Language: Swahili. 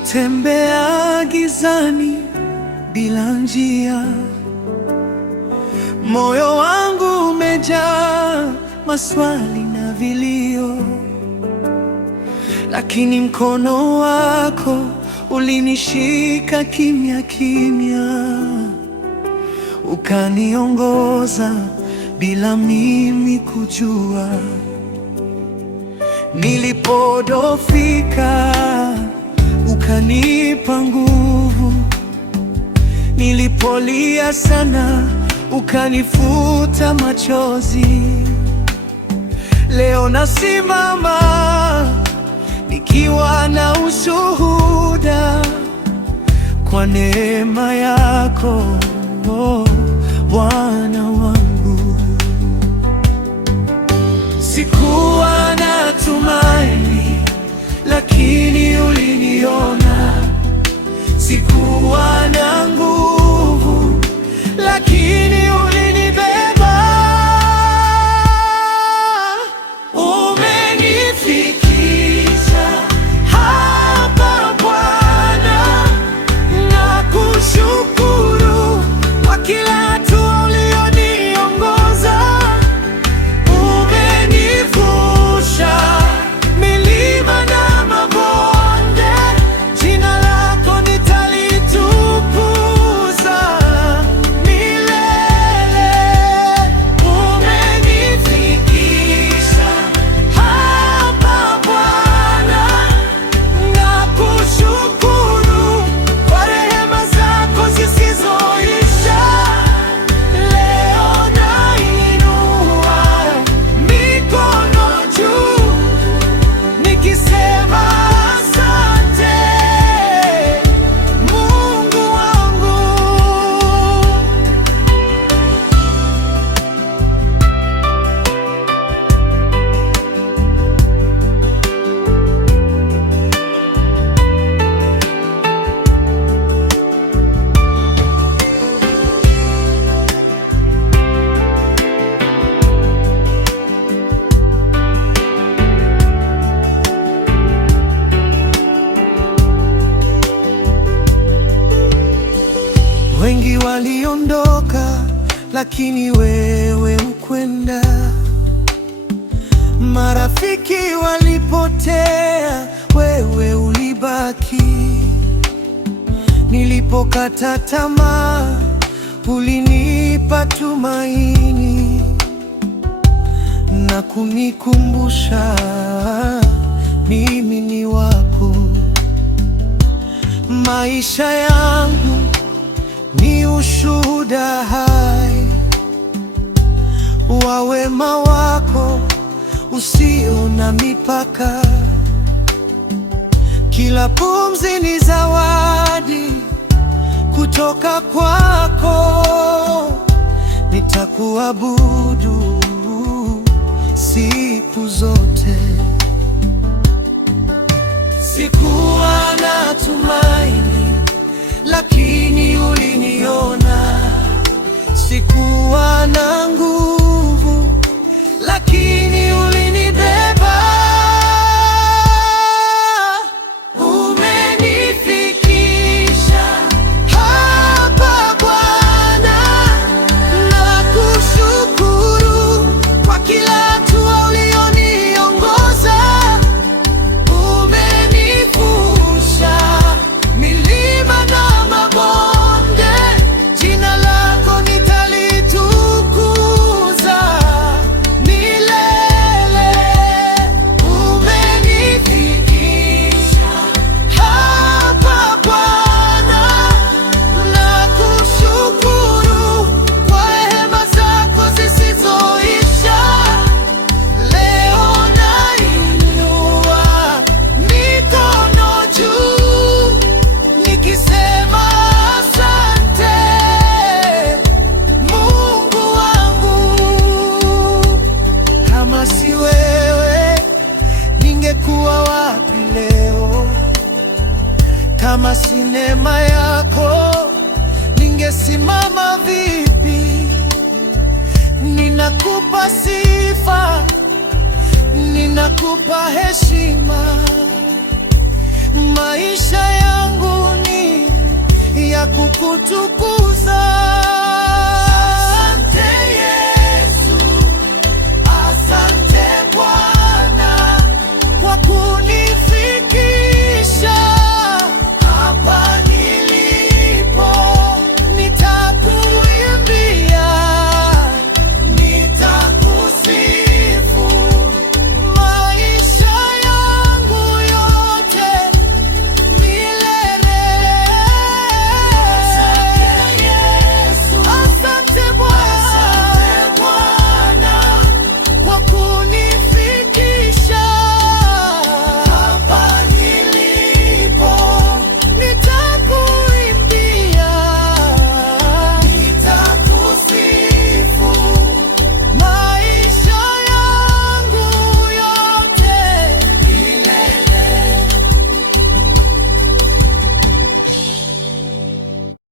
Ninapotembea gizani bila njia, moyo wangu umejaa maswali na vilio, lakini mkono wako ulinishika kimya kimya, ukaniongoza bila mimi kujua. Nilipodhoofika ukanipa nguvu, nilipolia sana ukanifuta machozi. Leo nasimama nikiwa na ushuhuda, kwa neema yako Bwana wangu. Sikuwa na tumaini, lakini uliniona. Sikuwa na nguvu, lakini ulinibeba. Umenifikisha hapa Bwana, nakushukuru kwa kila hatua ulioniongoza. Umenivusha milima na mabonde, jina lako nitalitukuza milele. Umenifikisha hapa Bwana, nakushukuru kwa rehema zako zisizoisha. Leo nainua mikono juu nikisema asante, Mungu wangu. Wengi waliondoka, lakini wewe hukwenda. Marafiki walipotea, wewe ulibaki. Nilipokata tamaa, ulinipa tumaini na kunikumbusha mimi ni wako. Maisha yangu ni ushuhuda hai wa wema wako usio na mipaka. Kila pumzi ni zawadi kutoka kwako, nitakuabudu siku zote. Sikuwa na tumaini, lakini uliniona. Sikuwa na nguvu, lakini ulinibeba. Umenifikisha hapa Bwana, nakushukuru kwa kila hatua ulioniongoza. Umenivusha milima na mabonde, jina lako nitalitukuza milele. Umenifikisha hapa Bwana, nakushukuru kwa rehema zako zisizoisha. Leo nainua mikono juu nikisema asante, Mungu wangu. Kama si wewe, ningekuwa wapi leo? Kama si neema yako, ningesimama vipi? Ninakupa sifa, ninakupa heshima. Maisha ya kukutukuza.